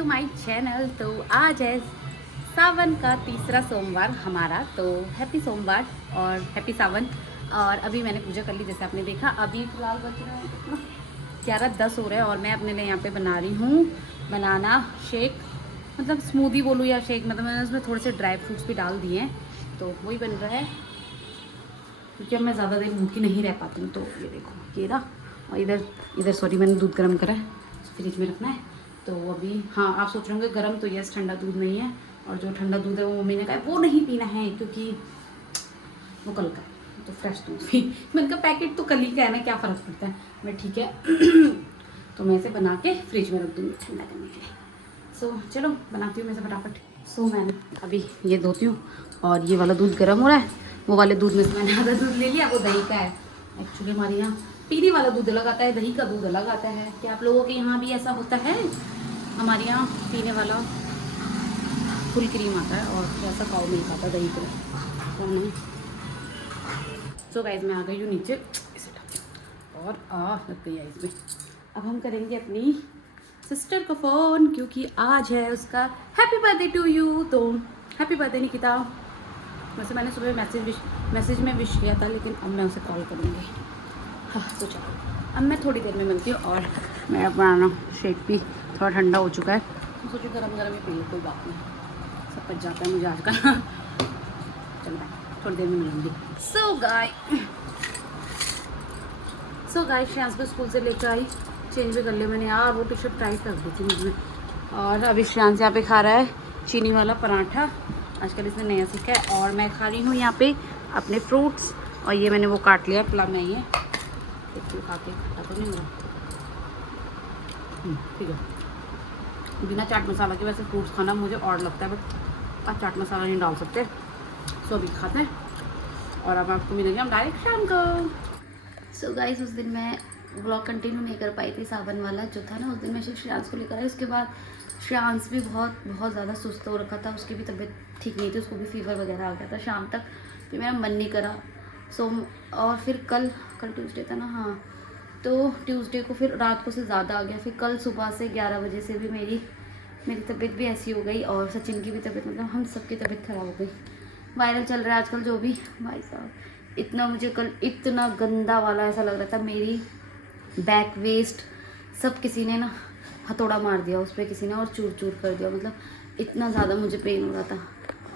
To my channel. तो आज है सावन का तीसरा सोमवार हमारा, तो हैप्पी सोमवार और हैप्पी सावन। और अभी मैंने पूजा कर ली, जैसे आपने देखा। अभी फिलहाल बज रहे हैं कितना, 11:10 हो रहे हैं और मैं अपने लिए यहाँ पे बना रही हूँ बनाना शेक, मतलब स्मूदी बोलूँ या शेक। मतलब मैंने उसमें थोड़े से ड्राई फ्रूट्स भी डाल दिए हैं, तो वही बन रहा है क्योंकि अब मैं ज़्यादा देर भूखी नहीं रह पाती हूँ। तो ये देखो ये रहा, और इधर इधर सॉरी मैंने दूध गर्म करा है, फ्रिज में रखना है। तो अभी हाँ, आप सोच रहे होंगे गर्म, तो यस ठंडा दूध नहीं है, और जो ठंडा दूध है वो मम्मी ने कहा वो नहीं पीना है क्योंकि वो कल का है, तो फ्रेश दूध भी मैंने कहा पैकेट तो कल ही का है ना, क्या फ़र्क पड़ता है। मैं ठीक है तो मैं इसे बना के फ्रिज में रख दूँगी ठंडा करने के लिए। सो चलो बनाती हूँ मैं इसे फटाफट। सो मैंने अभी ये धोती हूँ, और ये वाला दूध गर्म हो रहा है। वो वाले दूध में से मैंने आधा दूध ले लिया, वो दही का है। एक्चुअली हमारे यहाँ पीने वाला दूध अलग आता है, दही का दूध अलग आता है। क्या आप लोगों के यहाँ भी ऐसा होता है? हमारे यहाँ पीने वाला फुल क्रीम आता है और ऐसा काऊ मिल्क आता है दही का। तो नहीं। सो गाइस मैं आ गई हूँ नीचे, इसे ढक और लग गई है इसमें। अब हम करेंगे अपनी सिस्टर को फ़ोन, क्योंकि आज है उसका हैप्पी बर्थडे टू यू। तो हैप्पी बर्थडे निकिता। वैसे मैंने सुबह मैसेज में विश किया था, लेकिन अब मैं उसे कॉल करूँगी। हाँ तो चलो अब मैं थोड़ी देर में मिलती हूँ। और मेरा बनाना शेक भी थोड़ा ठंडा हो चुका है, तो सोचो गरम गरम ही पी लो, कोई बात नहीं, सब पच जाता है मुझे आजकल चलो मैं थोड़ी देर में मिलूँगी। सो गाय श्रेयांश को स्कूल से लेकर आई, चेंज भी कर लिया मैंने यार, वो टी शर्ट टाइट रख दी थी मुझमें। और अभी श्रेयांश यहाँ पे खा रहा है चीनी वाला पराठा, आजकल इसने नया सीखा है। और मैं खा रही हूँ यहाँ पे अपने फ्रूट्स, और ये मैंने वो काट लिया प्लम है ये, देखती हूँ खा के खट्टा तो नहीं मिला। ठीक है, बिना चाट मसाला के वैसे फ्रूट्स खाना मुझे और लगता है, बट आप चाट मसाला नहीं डाल सकते। सो अभी खाते हैं और अब आपको मिलेंगे हम डायरेक्ट शाम को। सो गाइस उस दिन मैं व्लॉग कंटिन्यू नहीं कर पाई थी, सावन वाला जो था ना, उस दिन मैं सिर्फ श्रेयांश को लेकर आई। उसके बाद श्रेयांश भी बहुत ज़्यादा सुस्त हो रखा था, उसकी भी तबीयत ठीक नहीं थी, उसको भी फीवर वगैरह आ गया था शाम तक। फिर मेरा मन नहीं करा। और फिर कल ट्यूसडे था ना, हाँ, तो ट्यूसडे को फिर रात को से ज़्यादा आ गया। फिर कल सुबह से 11 बजे से भी मेरी तबीयत भी ऐसी हो गई, और सचिन की भी तबीयत, मतलब हम सबकी तबीयत ख़राब हो गई। वायरल चल रहा है आजकल जो भी, भाई साहब इतना मुझे कल इतना गंदा वाला ऐसा लग रहा था, मेरी बैक वेस्ट सब किसी ने ना हथौड़ा मार दिया उस पर किसी ने, और चूर चूर कर दिया। मतलब इतना ज़्यादा मुझे पेन हो रहा था।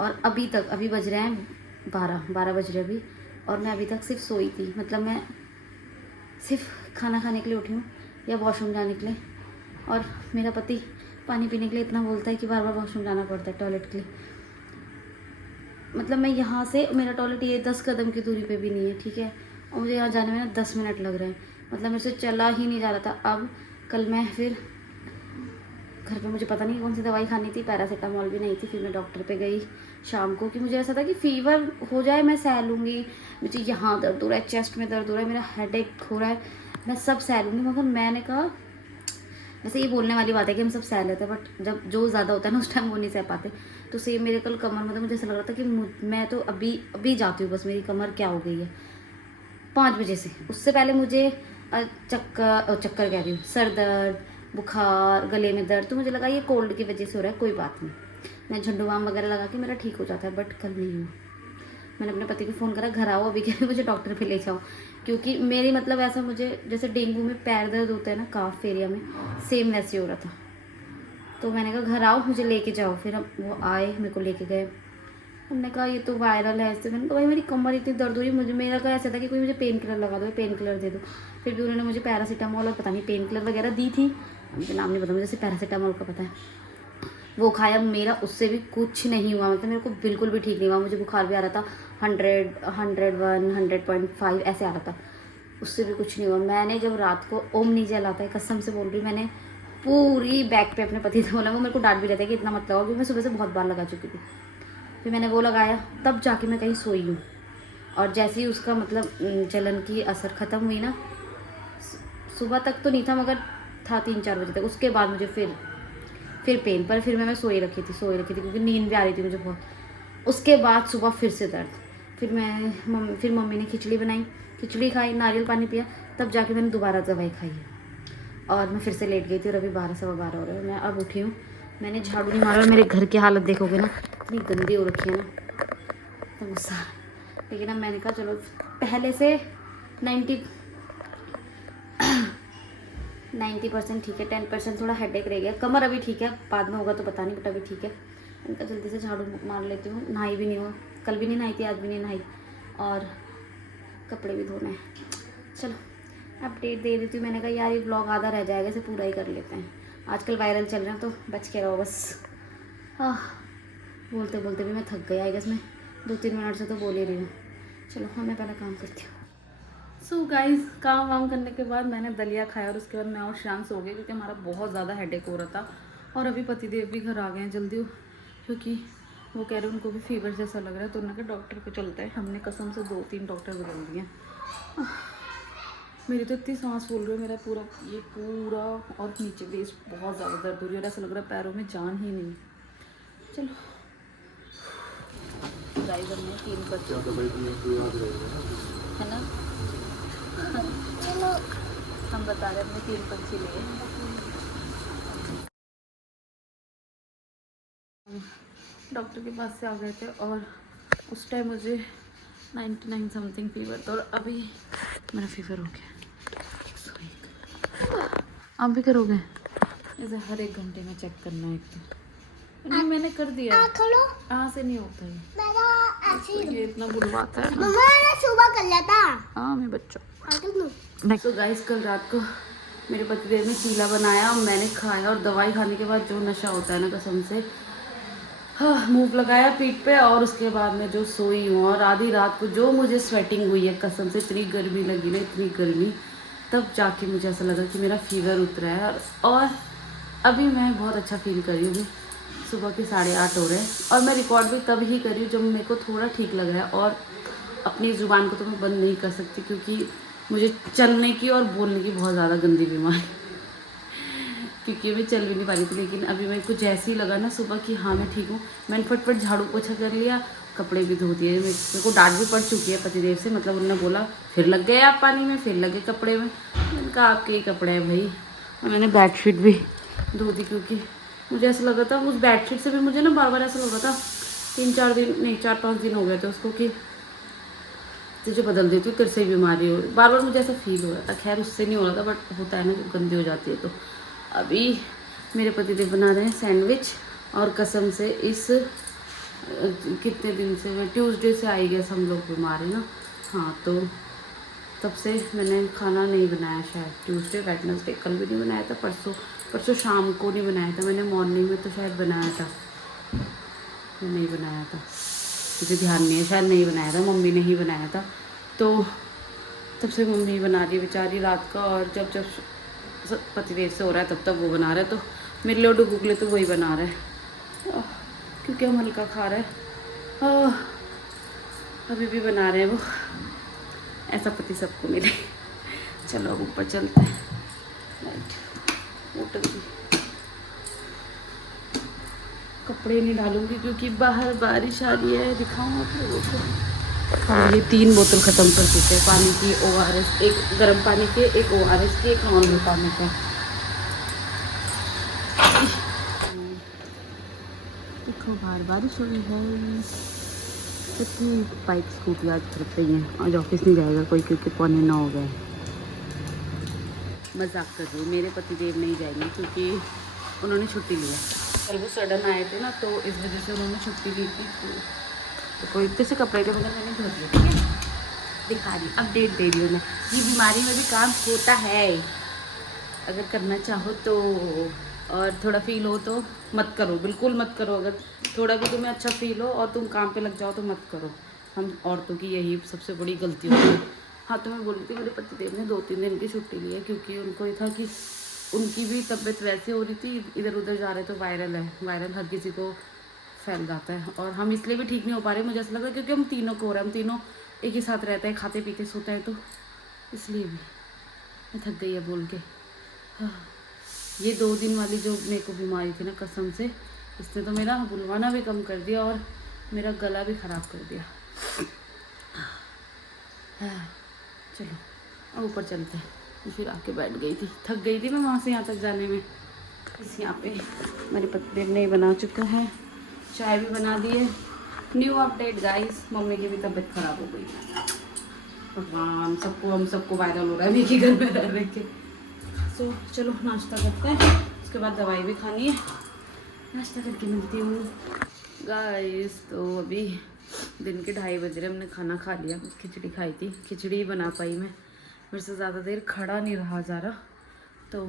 और अभी बज रहे हैं 12 बज रहे अभी, और मैं अभी तक सिर्फ सोई थी। मतलब मैं सिर्फ खाना खाने के लिए उठी हूँ या वॉशरूम जाने के लिए, और मेरा पति पानी पीने के लिए इतना बोलता है कि बार बार वॉशरूम जाना पड़ता है टॉयलेट के लिए। मतलब मैं यहाँ से, मेरा टॉयलेट ये 10 कदम की दूरी पे भी नहीं है, ठीक है, और मुझे यहाँ जाने में ना 10 मिनट लग रहे हैं। मतलब मेरे से चला ही नहीं जा रहा था। अब कल मैं फिर घर पे, मुझे पता नहीं कौन सी दवाई खानी थी, पैरासीटामोल भी नहीं थी। फिर मैं डॉक्टर पे गई शाम को, कि मुझे ऐसा था कि फ़ीवर हो जाए मैं सह लूँगी, मुझे यहाँ दर्द हो रहा है, चेस्ट में दर्द हो रहा है, मेरा हेडेक हो रहा है, मैं सब सह लूँगी। मगर मैंने कहा, वैसे ये बोलने वाली बात है कि हम सब सह लेते हैं, बट जब जो ज़्यादा होता है ना उस टाइम वो नहीं सह पाते। तो सेम मेरे कल कमर, मतलब मुझे ऐसा लग रहा था कि मैं तो अभी जाती हूँ बस, मेरी कमर क्या हो गई है 5 बजे से। उससे पहले मुझे चक्कर कह रही हूँ, सर दर्द, बुखार, गले में दर्द, तो मुझे लगा ये कोल्ड की वजह से हो रहा है, कोई बात नहीं, मैं झंडू बाम वगैरह लगा के मेरा ठीक हो जाता है। बट कल नहीं हुआ। मैंने अपने पति को फ़ोन करा, घर आओ अभी, क्या मुझे डॉक्टर पे ले जाओ, क्योंकि मेरी मतलब ऐसा, मुझे जैसे डेंगू में पैर दर्द होता है ना काफ एरिया में, सेम वैसे हो रहा था। तो मैंने कहा घर आओ मुझे लेके जाओ। फिर अब वो आए, मेरे को लेके गए। उन्होंने कहा ये तो वायरल है ऐसे। मैंने कहा भाई मेरी कमर इतनी दर्द हो रही है, मुझे मेरा कहा ऐसा था कि कोई मुझे पेन किलर लगा दो, पेन किलर दे दो। फिर भी उन्होंने मुझे पैरासीटामोल और पता नहीं पेन किलर वगैरह दी थी, मुझे नाम नहीं पता, मुझे सिर्फ पैरासीटामोल का पता है। वो खाया मेरा, उससे भी कुछ नहीं हुआ, मतलब मेरे को बिल्कुल भी ठीक नहीं हुआ। मुझे बुखार भी आ रहा था 100, 101, 100.5 ऐसे आ रहा था, उससे भी कुछ नहीं हुआ। मैंने जब रात को ओम नहीं जलाता है, कसम से बोल रही, मैंने पूरी बैक पे अपने पति से बोला, वो मेरे को डांट भी रहता है कि इतना मत लगाओ, क्योंकि मैं सुबह से बहुत बार लगा चुकी थी। फिर मैंने वो लगाया, तब जाके मैं कहीं सोई हूँ। और जैसे ही उसका मतलब जलन की असर ख़त्म हुई ना, सुबह तक तो नहीं था मगर था 3-4 बजे तक। उसके बाद मुझे फिर पेन, पर फिर मैं सोई रखी थी क्योंकि नींद भी आ रही थी मुझे बहुत। उसके बाद सुबह फिर से दर्द। फिर मम्मी ने खिचड़ी बनाई, खिचड़ी खाई, नारियल पानी पिया, तब जाके मैंने दोबारा दवाई खाई है। और मैं फिर से लेट गई थी, और अभी 12 सवा 12 हो रहे हैं। मैं अब उठी हूँ, मैंने झाड़ू नहीं मारा और मेरे घर की हालत देखोगे ना, इतनी गंदी हो रखी है ना, तो गुस्सा। लेकिन अब मैंने कहा चलो पहले से 90% ठीक है, 10% थोड़ा हेडेक रह गया। कमर अभी ठीक है, बाद में होगा तो पता नहीं, बट अभी ठीक है। इनका जल्दी से झाड़ू मार लेती हूँ। नहाई भी नहीं हो, कल भी नहीं नहाई थी, आज भी नहीं नहाई, और कपड़े भी धोने हैं। चलो अपडेट दे देती हूँ। मैंने कहा यार ये ब्लॉग आधा रह जाएगा, इसे पूरा ही कर लेते हैं। आजकल वायरल चल रहे हैं तो बच के रहो बस। बोलते बोलते भी मैं थक गई, आई गेस मैं 2-3 मिनट से तो बोल ही रही हूँ। चलो हाँ, मैं पहले काम करती हूँ। सो गाइस, काम वाम करने के बाद मैंने दलिया खाया और उसके बाद मैं और शांत सो गई, क्योंकि हमारा बहुत ज़्यादा हेडेक हो रहा था। और अभी पतिदेव भी घर आ गए हैं जल्दी, क्योंकि वो कह रहे हैं उनको भी फीवर जैसा लग रहा है, तो उन्होंने कहा डॉक्टर को चलते हैं। हमने कसम से 2-3 डॉक्टर बदल दिए। मेरी तो इतनी सांस फूल रही है, मेरा पूरा ये पूरा और नीचे बेस बहुत ज़्यादा दर्द हो रही है, और ऐसा लग रहा है पैरों में जान ही नहीं। चलो ड्राइवर में 3 बच्चे है ना। चलो हम बता रहे हमने 3 पंछी लिए। डॉक्टर के पास से आ गए थे और उस टाइम मुझे 99 समथिंग फीवर था, और अभी मेरा फीवर हो गया। आप भी करोगे ऐसे हर 1 घंटे में चेक करना है? एक तो नहीं, मैंने कर दिया। यहाँ से नहीं होता है ये इतना बुलवाता है ना। सुबह कर लिया था। हाँ मैं बच्चों। तो गाइस, कल रात को मेरे पतिदेव ने चीला बनाया और मैंने खाया, और दवाई खाने के बाद जो नशा होता है ना, कसम से हाँ, मूव लगाया पीठ पे, और उसके बाद मैं जो सोई हूँ, और आधी रात को जो मुझे स्वेटिंग हुई है, कसम से इतनी गर्मी लगी ना, इतनी गर्मी, तब जाके मुझे ऐसा लगा कि मेरा फीवर उतरा है। और अभी मैं बहुत अच्छा फील कर रही हूँ। सुबह के 8:30 हो रहे हैं, और मैं रिकॉर्ड भी तब ही कर रही हूँ जब मेरे को थोड़ा ठीक लग रहा है। और अपनी ज़ुबान को तो मैं बंद नहीं कर सकती, क्योंकि मुझे चलने की और बोलने की बहुत ज़्यादा गंदी बीमारी, क्योंकि मैं चल भी नहीं पा रही थी। लेकिन अभी मेरे को जैसे ही लगा ना सुबह कि हाँ मैं ठीक हूँ, मैंने फटफट झाड़ू पोछा कर लिया, कपड़े भी धो दिए। मेरे को डांट भी पड़ चुकी है पतिदेव से, मतलब उन्होंने बोला फिर लग गए आप पानी में, फिर लगे कपड़े में। मैंने कहा आपके ही कपड़े हैं भाई। और मैंने बेडशीट भी धो दी, क्योंकि मुझे ऐसा लगा था उस बेडशीट से भी मुझे ना बार बार ऐसा लगा था, 3-4 दिन नहीं 4-5 दिन हो गए थे उसको, कि तुझे बदल देती हूँ, तेरे से बीमारी हो। बार बार मुझे ऐसा फील हो रहा था। खैर उससे नहीं हो रहा था, बट होता है ना जब गंदी हो जाती है तो। अभी मेरे पतिदेव बना रहे हैं सैंडविच, और कसम से इस कितने दिन से, मैं ट्यूसडे से आई गया, हम लोग बीमार है ना। हाँ, तो तब से मैंने खाना नहीं बनाया, शायद ट्यूसडे वेडनेसडे कल भी नहीं बनाया था, परसों शाम को नहीं बनाया था मैंने, मॉर्निंग में तो शायद बनाया था, नहीं बनाया था, मुझे ध्यान नहीं है, शायद नहीं बनाया था, मम्मी ने ही बनाया था। तो तब से मम्मी बना रही बेचारी रात का, और जब पतिदेव से हो रहा है तब तक वो बना रहा है। तो मेरे लिए और डुगू के लिए तो वही बना रहा है, क्योंकि हम हल्का खा रहे हैं। अभी भी बना रहे हैं वो, ऐसा पति सबको मिले। चलो अब ऊपर चलते हैं। लाइट होटल की कपड़े नहीं डालूंगी, क्योंकि बाहर बारिश आ रही है। दिखाऊँ आप लोगों को। ये 3 बोतल ख़त्म कर चुके हैं पानी की, ORS, एक गर्म पानी के, एक ORS की, एक नॉर्मल पानी का। देखो बाहर बारिश हो रही है, कितनी बाइक स्कूटी आज चल रही हैं। आज ऑफिस नहीं जाएगा कोई, क्योंकि 8:45 हो गए। मजाक कर रही हूँ, मेरे पतिदेव नहीं जाएंगे, क्योंकि उन्होंने छुट्टी ली है। कल वो सडन आए थे ना, तो इस वजह से उन्होंने छुट्टी ली थी। तो कोई इतने से कपड़े के बगैर मैंने धो दिए, ठीक है। दिखा रही, अपडेट दे रही हूँ मैं। ये बीमारी में भी काम होता है, अगर करना चाहो तो, और थोड़ा फील हो तो मत करो, बिल्कुल मत करो। अगर थोड़ा भी तुम्हें अच्छा फील हो और तुम काम पे लग जाओ तो मत करो। हम औरतों की यही सबसे बड़ी गलती होती है। हाँ, तो मैं बोल रही थी मेरे पतिदेव ने 2-3 दिन की छुट्टी ली है, क्योंकि उनको ये था कि उनकी भी तबीयत वैसे हो रही थी, इधर उधर जा रहे तो वायरल है, वायरल हर किसी को फैल जाता है। और हम इसलिए भी ठीक नहीं हो पा रहे, मुझे ऐसा लग रहा है, क्योंकि हम तीनों को हो रहा है, हम तीनों एक ही साथ रहते हैं, खाते पीते सोते हैं, तो इसलिए भी मैं थक गई है बोल के। हाँ, ये 2 दिन वाली जो मेरे को बीमारी थी ना, कसम से इसने तो मेरा बुलवाना भी कम कर दिया, और मेरा गला भी ख़राब कर दिया। हाँ, चलो अब ऊपर चलते हैं। फिर आके बैठ गई थी, थक गई थी मैं वहाँ से यहाँ तक जाने में। इस यहाँ पे मेरे पति ने बना चुका है, चाय भी बना दी है। न्यू अपडेट गाइस, मम्मी की भी तबीयत ख़राब हो गई। भगवान, हम सबको वायरल हो रहा है मेरे घर में रह रह के। सो चलो नाश्ता करते हैं, उसके बाद दवाई भी खानी है। नाश्ता करके मिलती हूँ गाइस। तो अभी दिन के 2:30 बज रहे, हमने खाना खा लिया। खिचड़ी खाई थी, खिचड़ी ही बना पाई मैं, मेरे से ज़्यादा देर खड़ा नहीं रहा जा रहा। तो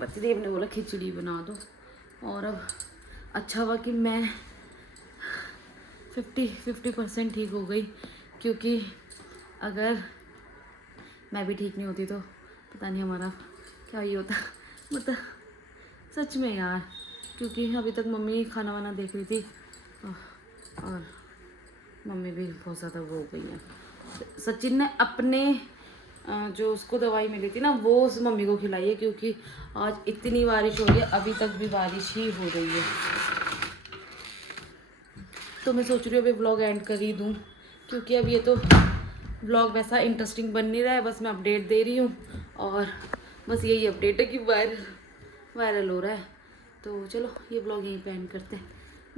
पतिदेव ने बोला खिचड़ी बना दो। और अब अच्छा हुआ कि मैं 50% ठीक हो गई, क्योंकि अगर मैं भी ठीक नहीं होती तो पता नहीं हमारा क्या ही होता। मतलब सच में यार, क्योंकि अभी तक मम्मी खाना वाना देख रही थी और मम्मी भी बहुत ज़्यादा वो हो गई है। सचिन ने अपने जो उसको दवाई मिली थी ना, वो उस मम्मी को खिलाई है, क्योंकि आज इतनी बारिश हो रही है, अभी तक भी बारिश ही हो रही है। तो मैं सोच रही हूँ अभी व्लॉग एंड कर ही दूँ, क्योंकि अब ये तो व्लॉग वैसा इंटरेस्टिंग बन नहीं रहा है, बस मैं अपडेट दे रही हूँ। और बस यही अपडेट है कि वायरल हो रहा है। तो चलो ये व्लॉग यहीं पे एंड करते हैं।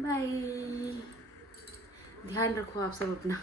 बाय, ध्यान रखो आप सब अपना।